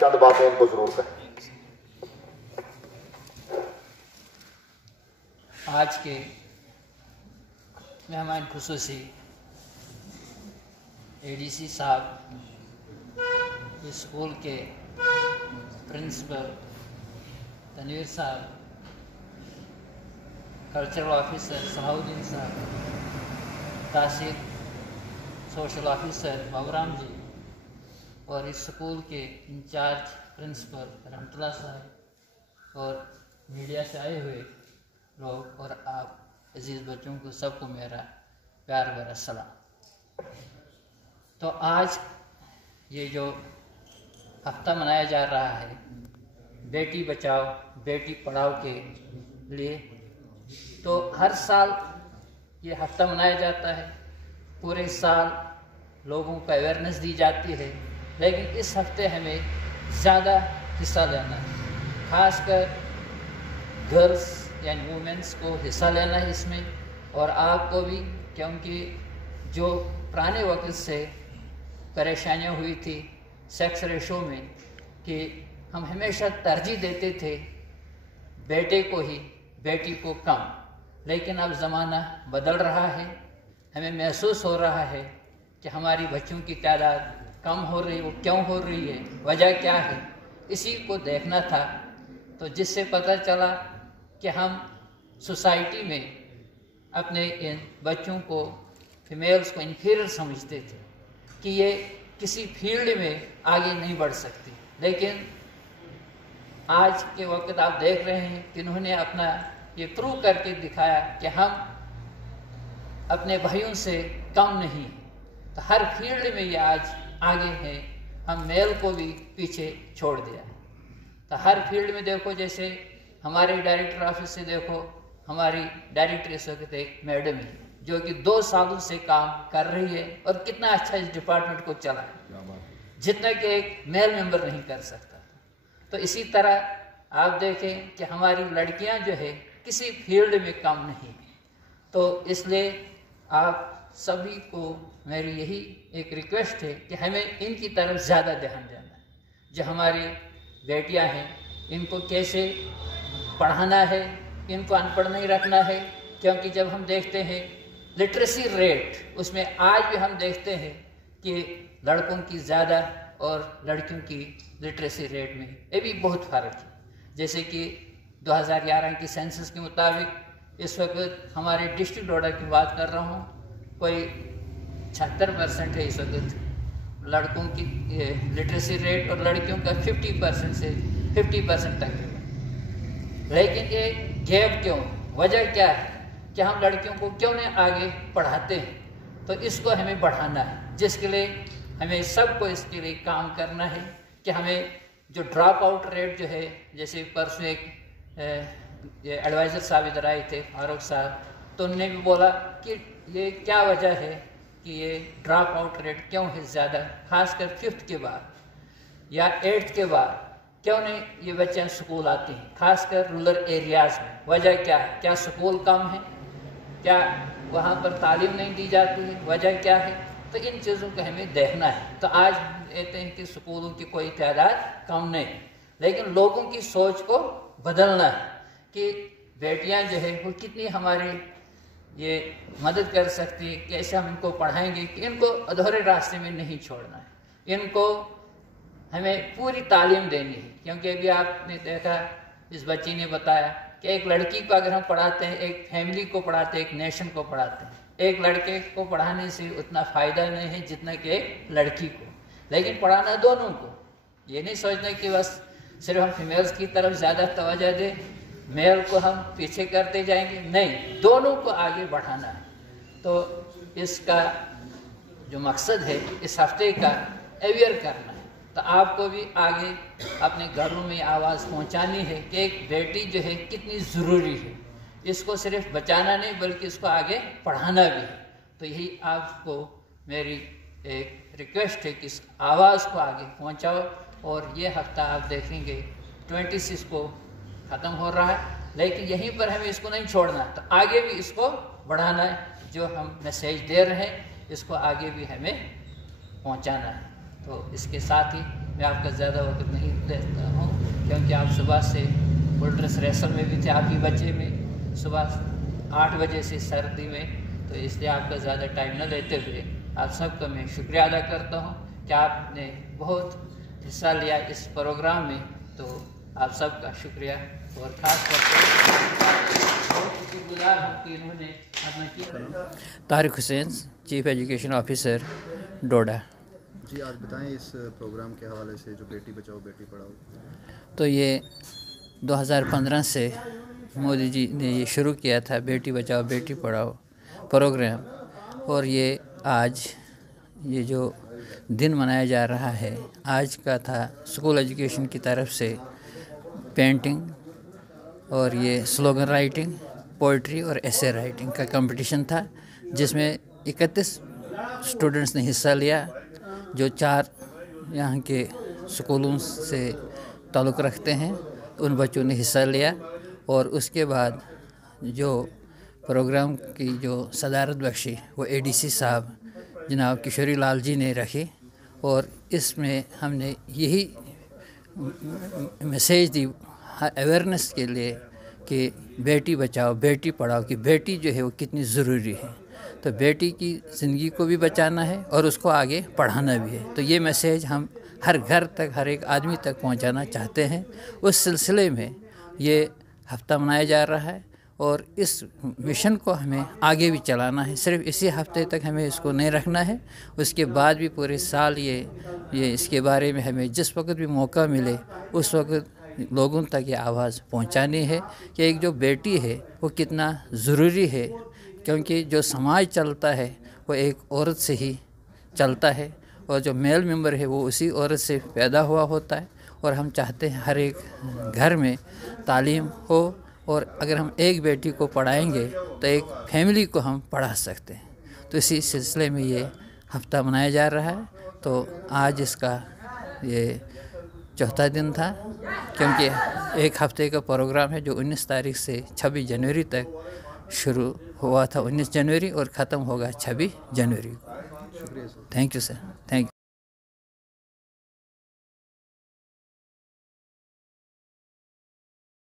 चंद बातें इनको जरूर कहें। आज के मेहमान खुसूसी एडीसी साहब, इस स्कूल के प्रिंसिपल तनवीर साहब, कल्चरल ऑफिसर सलाहुद्दीन साहब, तासिर सोशल ऑफिसर बाबूराम जी, और इस स्कूल के इंचार्ज प्रिंसिपल रहमतुल्लाह साहब, और मीडिया से आए हुए लोग और आप अजीज़ बच्चों को सबको मेरा प्यार भरा सलाम। तो आज ये जो हफ्ता मनाया जा रहा है बेटी बचाओ बेटी पढ़ाओ के लिए, तो हर साल ये हफ्ता मनाया जाता है, पूरे साल लोगों को अवेयरनेस दी जाती है, लेकिन इस हफ्ते हमें ज़्यादा हिस्सा लेना है, खासकर गर्ल्स यानी वुमेंस को हिस्सा लेना है इसमें, और आपको भी, क्योंकि जो पुराने वक्त से परेशानियां हुई थी सेक्स रेशो में कि हम हमेशा तरजीह देते थे बेटे को ही, बेटी को कम, लेकिन अब ज़माना बदल रहा है, हमें महसूस हो रहा है कि हमारी बच्चों की तादाद कम हो रही है। वो क्यों हो रही है, वजह क्या है, इसी को देखना था। तो जिससे पता चला कि हम सोसाइटी में अपने इन बच्चों को, फीमेल्स को इन्फीरियर समझते थे कि ये किसी फील्ड में आगे नहीं बढ़ सकती, लेकिन आज के वक्त आप देख रहे हैं कि इन्होंने अपना ये प्रूव करके दिखाया कि हम अपने भाइयों से कम नहीं, तो हर फील्ड में ये आज आगे हैं, हम मेल को भी पीछे छोड़ दिया। तो हर फील्ड में देखो, जैसे हमारे डायरेक्टर ऑफिस से देखो, हमारी डायरेक्टर इस वक्त एक मैडम है जो कि 2 सालों से काम कर रही है, और कितना अच्छा इस डिपार्टमेंट को चला है, जितना कि एक मेल मेंबर नहीं कर सकता। तो इसी तरह आप देखें कि हमारी लड़कियां जो है किसी फील्ड में कम नहीं, तो इसलिए आप सभी को मेरी यही एक रिक्वेस्ट है कि हमें इनकी तरफ ज़्यादा ध्यान देना है। जो हमारी बेटियां हैं इनको कैसे पढ़ाना है, इनको अनपढ़ नहीं रखना है, क्योंकि जब हम देखते हैं लिटरेसी रेट, उसमें आज भी हम देखते हैं कि लड़कों की ज़्यादा और लड़कियों की लिटरेसी रेट में ये भी बहुत फ़र्क है। जैसे कि 2011 की सेंसस के मुताबिक इस वक्त हमारे डिस्ट्रिक्ट डोडा की बात कर रहा हूँ, कोई 76% है इस वक्त लड़कों की लिटरेसी रेट, और लड़कियों का 50% से 50% तक है। लेकिन ये गैप क्यों, वजह क्या है कि हम लड़कियों को क्यों नहीं आगे पढ़ाते हैं? तो इसको हमें बढ़ाना है, जिसके लिए हमें सबको इसके लिए काम करना है कि हमें जो ड्रॉप आउट रेट जो है, जैसे परसों एक एडवाइज़र साहब इधर आए थे, फारूक साहब, तो उन्होंने भी बोला कि ये क्या वजह है कि ये ड्रॉप आउट रेट क्यों है ज़्यादा, खासकर 5th के बाद या 8th के बाद क्यों नहीं ये बच्चे स्कूल आते हैं, खासकर रूरल एरियाज़ में। वजह क्या है, क्या स्कूल कम है, क्या वहाँ पर तालीम नहीं दी जाती है, वजह क्या है? तो इन चीज़ों को हमें देखना है। तो आज कहते हैं कि स्कूलों की कोई तादाद कम नहीं, लेकिन लोगों की सोच को बदलना है कि बेटियां जो है वो कितनी हमारी ये मदद कर सकती है, कैसे हम इनको पढ़ाएंगे कि इनको अधूरे रास्ते में नहीं छोड़ना है, इनको हमें पूरी तालीम देनी है। क्योंकि अभी आपने देखा, इस बच्ची ने बताया कि एक लड़की को अगर हम पढ़ाते हैं, एक फैमिली को पढ़ाते हैं, एक नेशन को पढ़ाते हैं, एक लड़के को पढ़ाने से उतना फ़ायदा नहीं है जितना कि एक लड़की को, लेकिन पढ़ाना दोनों को। ये नहीं सोचना कि बस सिर्फ हम फीमेल्स की तरफ ज़्यादा तवज्जो दें, मेल को हम पीछे करते जाएंगे, नहीं, दोनों को आगे बढ़ाना है। तो इसका जो मकसद है इस हफ्ते का अवेयर करना है। तो आपको भी आगे अपने घरों में आवाज़ पहुंचानी है कि एक बेटी जो है कितनी ज़रूरी है, इसको सिर्फ बचाना नहीं बल्कि इसको आगे पढ़ाना भी है। तो यही आपको मेरी एक रिक्वेस्ट है कि इस आवाज़ को आगे पहुंचाओ। और ये हफ्ता आप देखेंगे 26 को ख़त्म हो रहा है, लेकिन यहीं पर हमें इसको नहीं छोड़ना, तो आगे भी इसको बढ़ाना है। जो हम मैसेज दे रहे हैं इसको आगे भी हमें पहुंचाना है। तो इसके साथ ही मैं आपका ज़्यादा वक्त नहीं लेता हूँ, क्योंकि आप सुबह से बुलड्रेस रेसल में भी थे, आप ही बच्चे में सुबह 8 बजे से सर्दी में, तो इसलिए आपका ज़्यादा टाइम न लेते हुए आप सबका मैं शुक्रिया अदा करता हूँ कि आपने बहुत हिस्सा लिया इस प्रोग्राम में। तो आप सबका शुक्रिया, और ख़ास करके बहुत शुक्रगुजार हूँ कि इन्होंने अपना Tariq Hussain, chief education officer Doda ji. आज बताएं इस प्रोग्राम के हवाले से जो बेटी बचाओ बेटी पढ़ाओ। तो ये 2015 से मोदी जी ने ये शुरू किया था बेटी बचाओ बेटी पढ़ाओ प्रोग्राम, और ये आज ये जो दिन मनाया जा रहा है आज का था स्कूल एजुकेशन की तरफ से पेंटिंग और ये स्लोगन राइटिंग, पोइट्री और एसे राइटिंग का कंपटीशन था, जिसमें 31 स्टूडेंट्स ने हिस्सा लिया जो 4 यहाँ के स्कूलों से ताल्लुक़ रखते हैं। उन बच्चों ने हिस्सा लिया, और उसके बाद जो प्रोग्राम की जो सदारत बख्शी वो एडीसी साहब जनाब किशोरी लाल जी ने रखी, और इसमें हमने यही मैसेज दी अवेयरनेस के लिए कि बेटी बचाओ बेटी पढ़ाओ, कि बेटी जो है वो कितनी ज़रूरी है। तो बेटी की ज़िंदगी को भी बचाना है और उसको आगे पढ़ाना भी है। तो ये मैसेज हम हर घर तक, हर एक आदमी तक पहुंचाना चाहते हैं। उस सिलसिले में ये हफ्ता मनाया जा रहा है, और इस मिशन को हमें आगे भी चलाना है। सिर्फ इसी हफ्ते तक हमें इसको नहीं रखना है, उसके बाद भी पूरे साल ये इसके बारे में हमें जिस वक्त भी मौका मिले उस वक्त लोगों तक ये आवाज़ पहुंचानी है कि एक जो बेटी है वो कितना ज़रूरी है, क्योंकि जो समाज चलता है वो एक औरत से ही चलता है, और जो मेल मेंबर है वो उसी औरत से पैदा हुआ होता है। और हम चाहते हैं हर एक घर में तालीम हो, और अगर हम एक बेटी को पढ़ाएंगे तो एक फैमिली को हम पढ़ा सकते हैं। तो इसी सिलसिले में ये हफ्ता मनाया जा रहा है। तो आज इसका ये 4था दिन था, क्योंकि एक हफ्ते का प्रोग्राम है जो 19 तारीख से 26 जनवरी तक शुरू हुआ था, 19 जनवरी, और ख़त्म होगा 26 जनवरी को। Thank you sir, thank you.